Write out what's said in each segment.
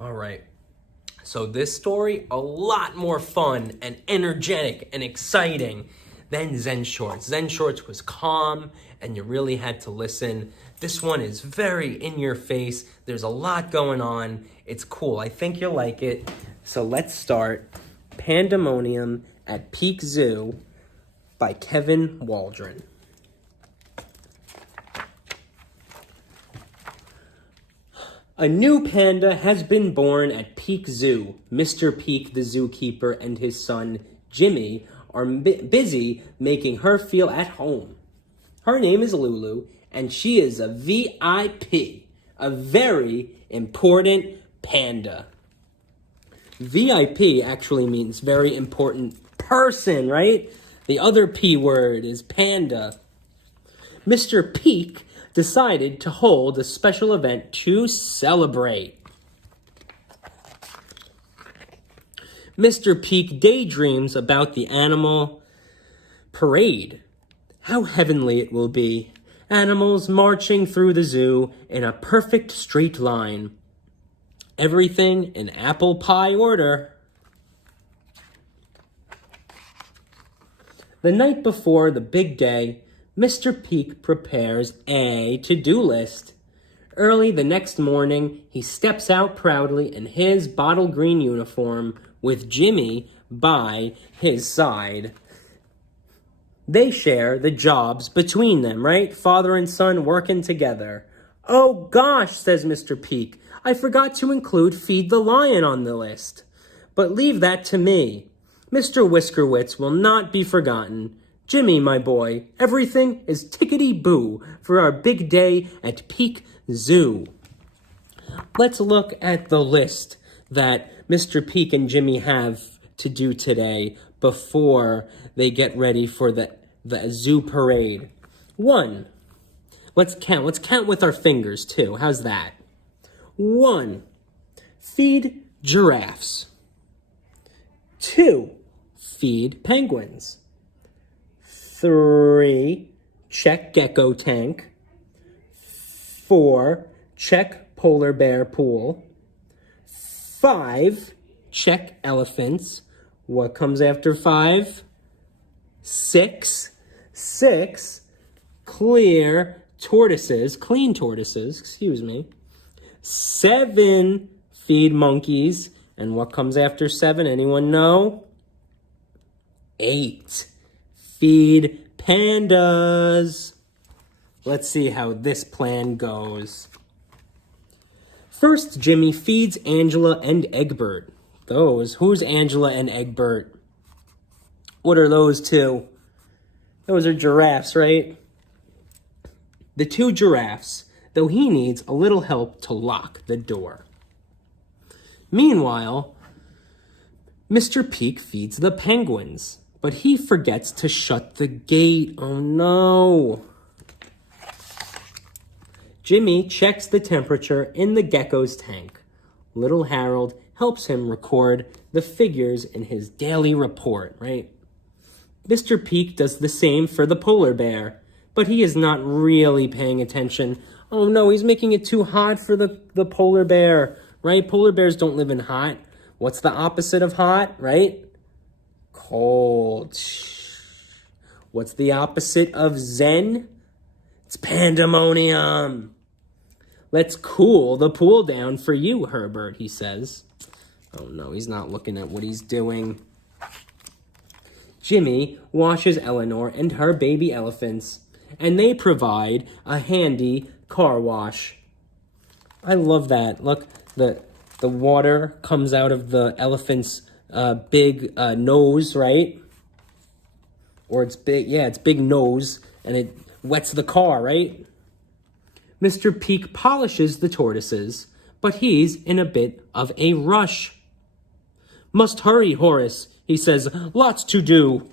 All right. So this story, a lot more fun and energetic and exciting than Zen Shorts. Zen Shorts was calm and you really had to listen. This one is very in your face. There's a lot going on. It's cool. I think you'll like it. So let's start. Pandemonium at Peak Zoo by Kevin Waldron. A new panda has been born at Peak Zoo. Mr. Peak, the zookeeper, and his son, Jimmy, are busy making her feel at home. Her name is Lulu, and she is a VIP, a very important panda. VIP actually means very important person, right? The other P word is panda. Mr. Peak decided to hold a special event to celebrate. Mr. Peak daydreams about the animal parade. How heavenly it will be. Animals marching through the zoo in a perfect straight line. Everything in apple pie order. The night before the big day, Mr. Peak prepares a to-do list. Early the next morning, he steps out proudly in his bottle green uniform with Jimmy by his side. They share the jobs between them, right? Father and son working together. Oh gosh, says Mr. Peak, I forgot to include Feed the Lion on the list. But leave that to me. Mr. Whiskerwitz will not be forgotten. Jimmy, my boy, everything is tickety-boo for our big day at Peak Zoo. Let's look at the list that Mr. Peak and Jimmy have to do today before they get ready for the zoo parade. 1. Let's count. Let's count with our fingers, too. How's that? 1. Feed giraffes. 2. Feed penguins. 3. Check gecko tank. 4. Check polar bear pool. 5. Check elephants. What comes after 5? 6. Clear tortoises. Clean tortoises, excuse me. 7. Feed monkeys. And what comes after 7? Anyone know? 8. Feed pandas. Let's see how this plan goes. First, Jimmy feeds Angela and Egbert. Who's Angela and Egbert? What are those two? Those are giraffes, right? The 2 giraffes, though he needs a little help to lock the door. Meanwhile, Mr. Peak feeds the penguins. But he forgets to shut the gate. Oh no. Jimmy checks the temperature in the gecko's tank. Little Harold helps him record the figures in his daily report, right? Mr. Peak does the same for the polar bear, but he is not really paying attention. Oh no, he's making it too hot for the polar bear, right? Polar bears don't live in hot. What's the opposite of hot, right? Cold. What's the opposite of zen? It's pandemonium. Let's cool the pool down for you, Herbert, he says. Oh no, he's not looking at what he's doing. Jimmy washes Eleanor and her baby elephants, and they provide a handy car wash. I love that. Look, the water comes out of the elephant's big nose, right? Or it's big, yeah, it's big nose, and it wets the car, right? Mr. Peak polishes the tortoises, but he's in a bit of a rush. Must hurry, Horace, he says, lots to do.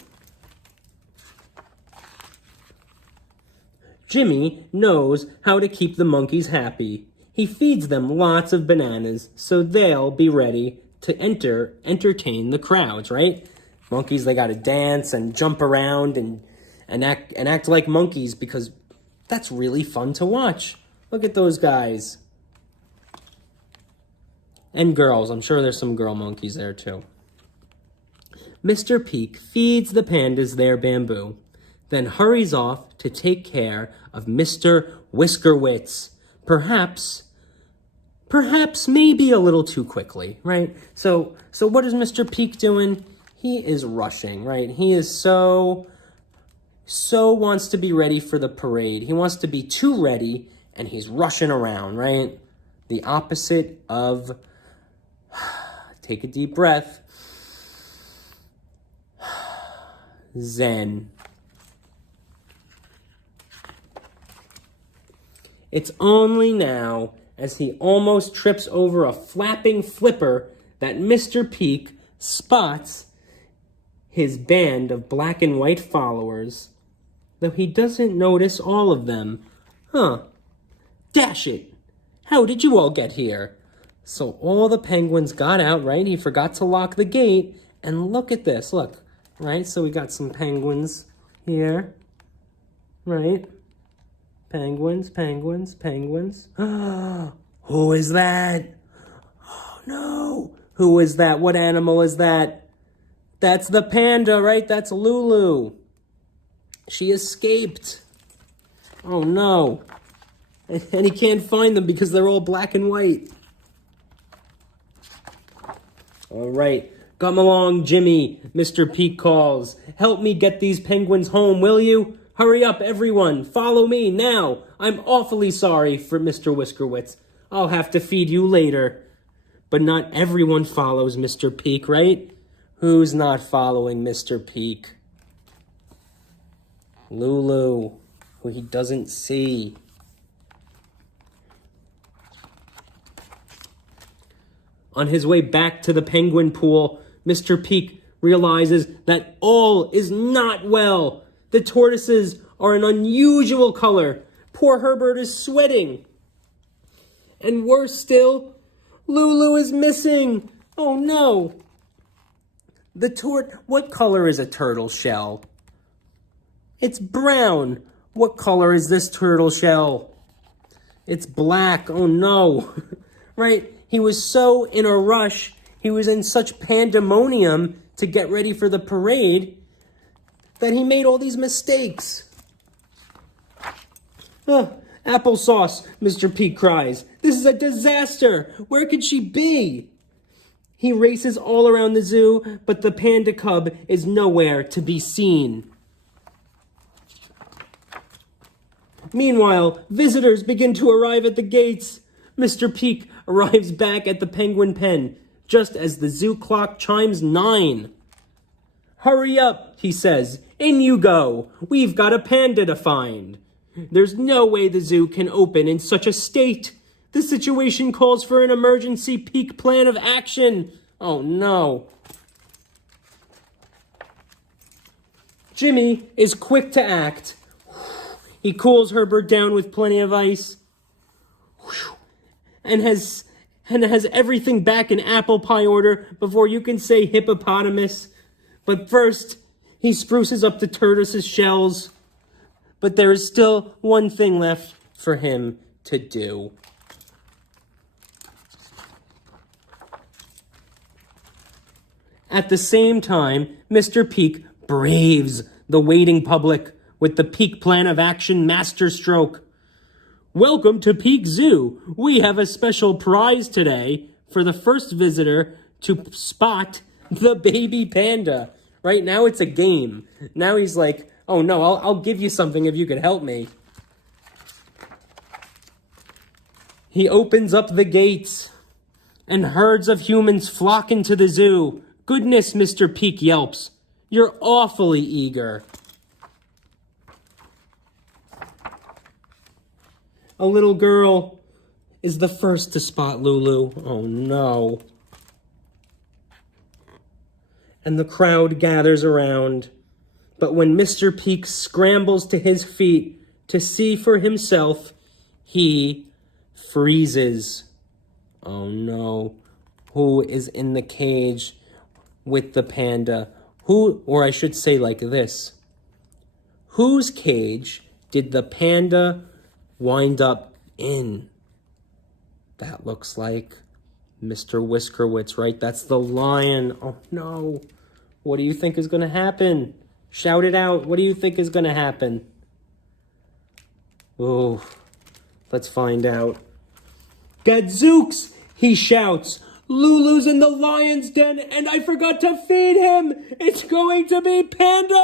Jimmy knows how to keep the monkeys happy. He feeds them lots of bananas so they'll be ready to entertain the crowds, right? Monkeys, they gotta dance and jump around and act like monkeys because that's really fun to watch. Look at those guys. And girls. I'm sure there's some girl monkeys there too. Mr. Peak feeds the pandas their bamboo, then hurries off to take care of Mr. Whiskerwitz. Perhaps maybe a little too quickly, right? So what is Mr. Peak doing? He is rushing, right? He is so wants to be ready for the parade. He wants to be too ready, and he's rushing around, right? The opposite of, take a deep breath, Zen. It's only now, as he almost trips over a flapping flipper, that Mr. Peak spots his band of black and white followers, though he doesn't notice all of them. Dash it! How did you all get here? So all the penguins got out, right? He forgot to lock the gate, and look at this, look, right? So we got some penguins here, right? Penguins. Who is that? Oh no! Who is that? What animal is that? That's the panda, right? That's Lulu. She escaped. Oh no. And he can't find them because they're all black and white. All right. Come along, Jimmy, Mr. Peak calls. Help me get these penguins home, will you? Hurry up, everyone. Follow me now. I'm awfully sorry for Mr. Whiskerwitz. I'll have to feed you later. But not everyone follows Mr. Peak, right? Who's not following Mr. Peak? Lulu, who he doesn't see. On his way back to the penguin pool, Mr. Peak realizes that all is not well. The tortoises are an unusual color. Poor Herbert is sweating. And worse still, Lulu is missing. Oh no. What color is a turtle shell? It's brown. What color is this turtle shell? It's black. Oh no. Right? He was so in a rush. He was in such pandemonium to get ready for the parade that he made all these mistakes. Applesauce, Mr. Peak cries. This is a disaster. Where could she be? He races all around the zoo, but the panda cub is nowhere to be seen. Meanwhile, visitors begin to arrive at the gates. Mr. Peak arrives back at the penguin pen, just as the zoo clock chimes 9. Hurry up, he says. In you go. We've got a panda to find. There's no way the zoo can open in such a state. The situation calls for an emergency Peak plan of action. Oh no. Jimmy is quick to act. He cools Herbert down with plenty of ice. And has everything back in apple pie order before you can say hippopotamus. But first, he spruces up the tortoise's shells. But there is still one thing left for him to do. At the same time, Mr. Peak braves the waiting public with the Peak Plan of Action masterstroke. Welcome to Peak Zoo. We have a special prize today for the first visitor to spot the baby panda. Right now it's a game. Now he's like, oh no, I'll give you something if you could help me. He opens up the gates and herds of humans flock into the zoo. Goodness, Mr. Peak yelps. You're awfully eager. A little girl is the first to spot Lulu. Oh no. And the crowd gathers around. But when Mr. Peak scrambles to his feet to see for himself, he freezes. Oh no. Who is in the cage with the panda? Who, or I should say like this. Whose cage did the panda wind up in? That looks like Mr. Whiskerwitz, right? That's the lion. Oh, no. What do you think is going to happen? Shout it out. What do you think is going to happen? Oh, let's find out. Gadzooks, he shouts. Lulu's in the lion's den, and I forgot to feed him. It's going to be pandemonium!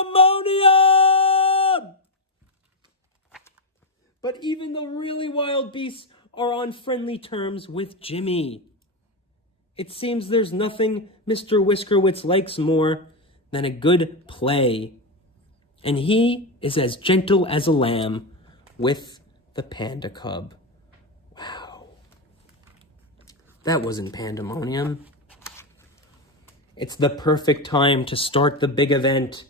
But even the really wild beasts are on friendly terms with Jimmy. It seems there's nothing Mr. Whiskerwitz likes more than a good play. And he is as gentle as a lamb with the panda cub. Wow. That wasn't pandemonium. It's the perfect time to start the big event.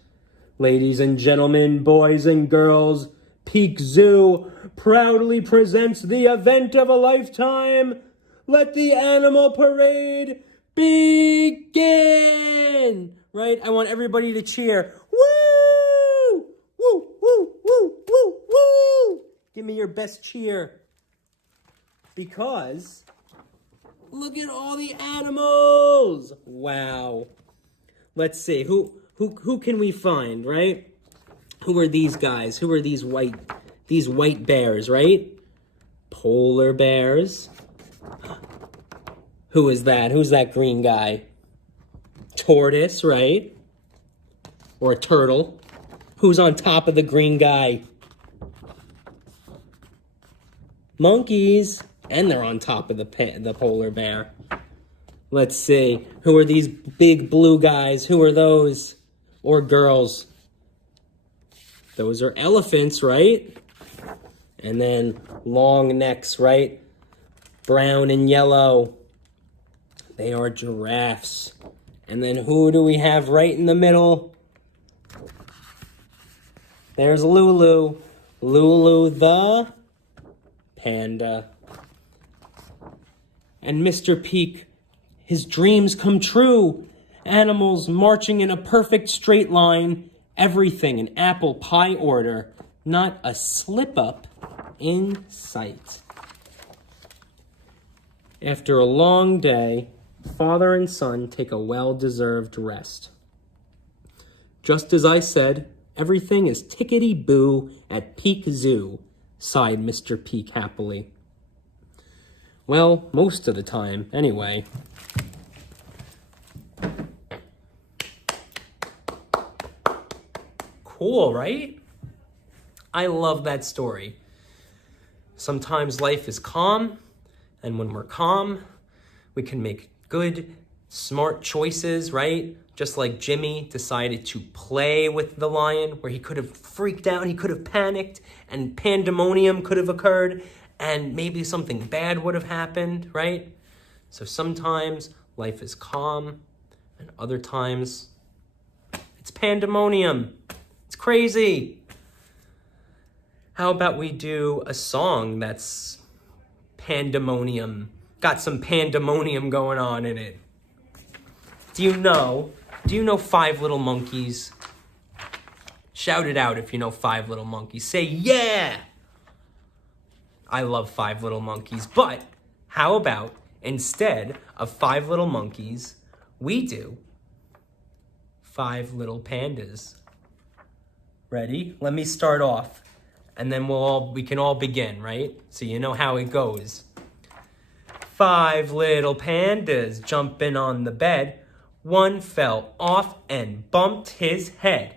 Ladies and gentlemen, boys and girls, Peak Zoo proudly presents the event of a lifetime. Let the animal parade begin! Right? I want everybody to cheer. Woo! Woo, woo, woo, woo, woo! Give me your best cheer. Because look at all the animals! Wow. Let's see. Who can we find, right? Who are these guys? Who are these white bears, right? Polar bears. Who is that? Who's that green guy? Tortoise, right? Or a turtle. Who's on top of the green guy? Monkeys. And they're on top of the polar bear. Let's see. Who are these big blue guys? Who are those? Or girls? Those are elephants, right? And then long necks, right? Brown and yellow. They are giraffes. And then who do we have right in the middle? There's Lulu. Lulu the panda. And Mr. Peak, his dreams come true. Animals marching in a perfect straight line. Everything in apple pie order. Not a slip up in sight. After a long day, father and son take a well-deserved rest. Just as I said, everything is tickety-boo at Peak Zoo, sighed Mr. Peak happily. Well, most of the time, anyway. Cool, right? I love that story. Sometimes life is calm, and when we're calm, we can make good, smart choices, right? Just like Jimmy decided to play with the lion, where he could have freaked out, he could have panicked, and pandemonium could have occurred, and maybe something bad would have happened, right? So sometimes life is calm, and other times it's pandemonium. It's crazy. How about we do a song that's pandemonium? Got some pandemonium going on in it. Do you know 5 Little Monkeys? Shout it out if you know 5 Little Monkeys. Say yeah! I love 5 Little Monkeys, but how about instead of 5 Little Monkeys, we do 5 Little Pandas? Ready? Let me start off, and then we can all begin, right? So you know how it goes. 5 little pandas jumping on the bed. One fell off and bumped his head.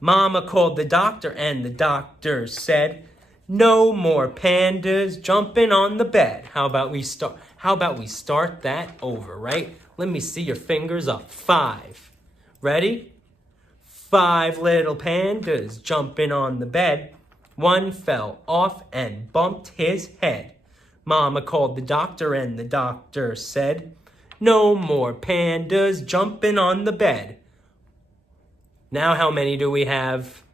Mama called the doctor, and the doctor said, "No more pandas jumping on the bed." How about we start that over, right? Let me see your fingers up. 5. Ready? 5 little pandas jumping on the bed. One fell off and bumped his head. Mama called the doctor, and the doctor said, "No more pandas jumping on the bed." Now how many do we have?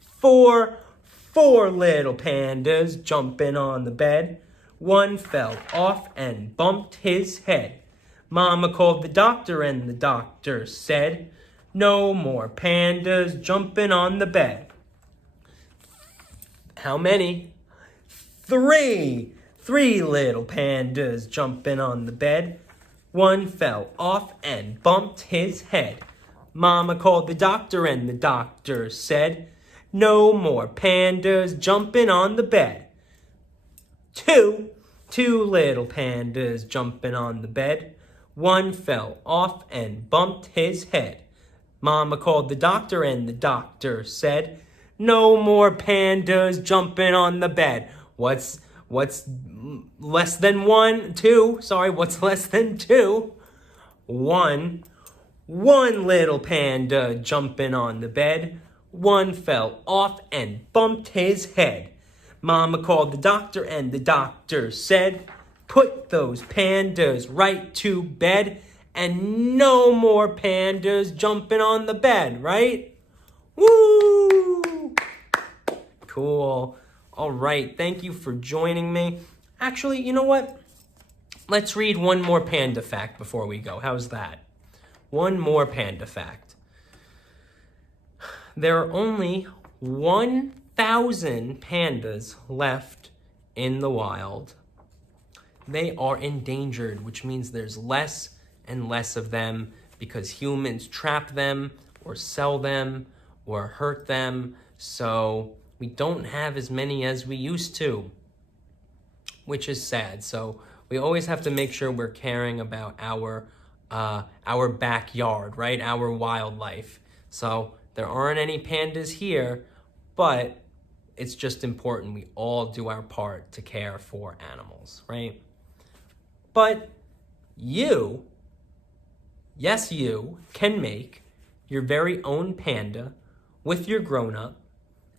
4. 4 little pandas jumping on the bed. One fell off and bumped his head. Mama called the doctor, and the doctor said, "No more pandas jumping on the bed." How many? 3. 3 little pandas jumping on the bed. One fell off and bumped his head. Mama called the doctor and the doctor said, "No more pandas jumping on the bed." Two little pandas jumping on the bed. One fell off and bumped his head. Mama called the doctor and the doctor said, "No more pandas jumping on the bed." What's less than one? Two. Sorry, what's less than two? One. One little panda jumping on the bed. One fell off and bumped his head. Mama called the doctor and the doctor said, "Put those pandas right to bed, and no more pandas jumping on the bed," right? Woo! Cool. All right, thank you for joining me. Actually, you know what? Let's read one more panda fact before we go. How's that? One more panda fact. There are only 1,000 pandas left in the wild. They are endangered, which means there's less and less of them because humans trap them or sell them or hurt them. So we don't have as many as we used to, which is sad. So we always have to make sure we're caring about our backyard, right? Our wildlife. So there aren't any pandas here, but it's just important we all do our part to care for animals, right? But you, yes, you can make your very own panda with your grown-up.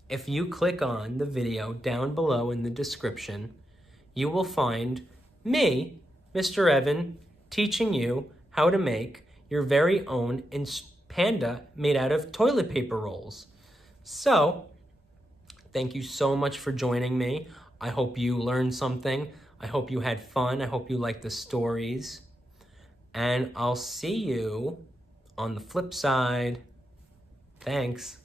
If you click on the video down below in the description, you will find me, Mr. Evan, teaching you how to make your very own panda made out of toilet paper rolls. So, thank you so much for joining me. I hope you learned something. I hope you had fun. I hope you liked the stories. And I'll see you on the flip side. Thanks.